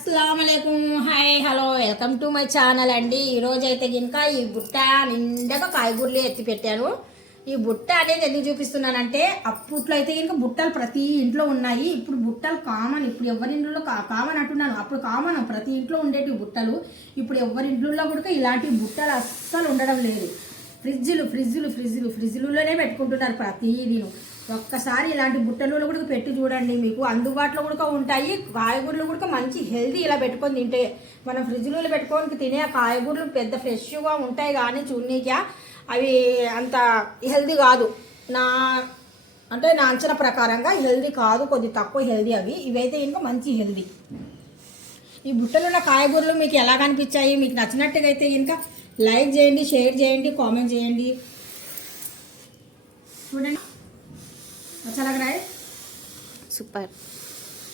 అస్సలాముఅలైకుం hi hello welcome to my channel అండి. ఈరోజు అయితే ఇంకా ఈ బుట్ట నిండగా కాయగూరలు ఎత్తి పెట్టాను. ఈ బుట్ట అనేది ఎందుకు చూపిస్తున్నానంటే అప్పట్లో అయితే ఇంకా బుట్టలు ప్రతి ఇంట్లో ఉన్నాయి. ఇప్పుడు బుట్టలు కామన్. ఇప్పుడు ఎవరి ఇంట్లో కామన్ అంటున్నాను, అప్పుడు కామన్ ప్రతి ఇంట్లో ఉండేటి బుట్టలు. ఇప్పుడు ఎవరి ఇంట్లో కూడా ఇలాంటి బుట్టలు అస్సలు ఉండడం లేదు. ఫ్రిడ్జ్లోనే పెట్టుకుంటున్నారు ప్రతిదీ. ఒక్కసారి ఇలాంటి బుట్టలలో కూడా పెట్టి చూడండి, మీకు అందుబాటులో కూడా ఉంటాయి. కాయగూరలు కూడా మంచి హెల్దీ ఇలా పెట్టుకొని తింటే. మనం ఫ్రిడ్జ్లో పెట్టుకొని తినే కాయగూరలు పెద్ద ఫ్రెష్గా ఉంటాయి, కానీ చూడనీకా అవి అంత హెల్దీ కాదు. నా అంచనా ప్రకారంగా హెల్దీ కాదు, కొద్ది తక్కువ హెల్దీ అవి. ఇవైతే ఇంకా మంచి హెల్దీ. ఈ బుట్టలో ఉన్న కాయగూరలు మీకు ఎలా కనిపించాయి? మీకు నచ్చినట్టుగా అయితే ఇంకా లైక్ చేయండి, షేర్ చేయండి, కామెంట్ చేయండి. చూడండి, अच्छा लग रहा है, सुपर।